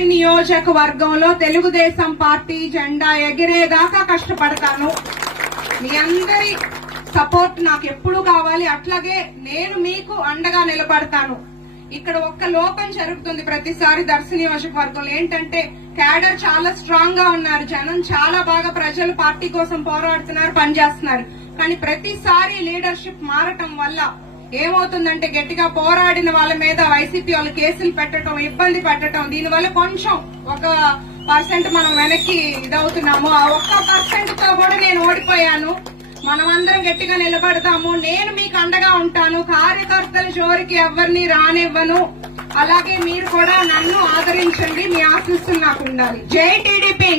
దర్శి నియోజకవర్గంలో తెలుగుదేశం పార్టీ జెండా ఎగిరేదాకా కష్టపడతాను. మీ అందరి సపోర్ట్ నాకు ఎప్పుడు కావాలి. అట్లాగే నేను మీకు అండగా నిలబడతాను. ఇక్కడ ఒక్క లోపం జరుగుతుంది ప్రతిసారి దర్శి నియోజకవర్గంలో. ఏంటంటే క్యాడర్ చాలా స్ట్రాంగ్ గా ఉన్నారు, జనం చాలా బాగా ప్రజలు పార్టీ కోసం పోరాడుతున్నారు, పనిచేస్తున్నారు. కానీ ప్రతిసారి లీడర్షిప్ మారటం వల్ల ఏమవుతుందంటే గట్టిగా పోరాడిన వాళ్ళ మీద వైసీపీ వాళ్ళు కేసులు పెట్టడం, ఇబ్బంది పెట్టడం, దీనివల్ల కొంచెం 1% మనం వెనక్కి ఇదవుతున్నాము. ఆ 1% తో కూడా నేను ఓడిపోయాను. మనమందరం గట్టిగా నిలబడతాము. నేను మీకు అండగా ఉంటాను. కార్యకర్తల జోరికి ఎవరిని రానివ్వను. అలాగే మీరు కూడా నన్ను ఆదరించండి. మీ ఆశీస్సులు నాకు ఉండాలి. జై టీడీపీ.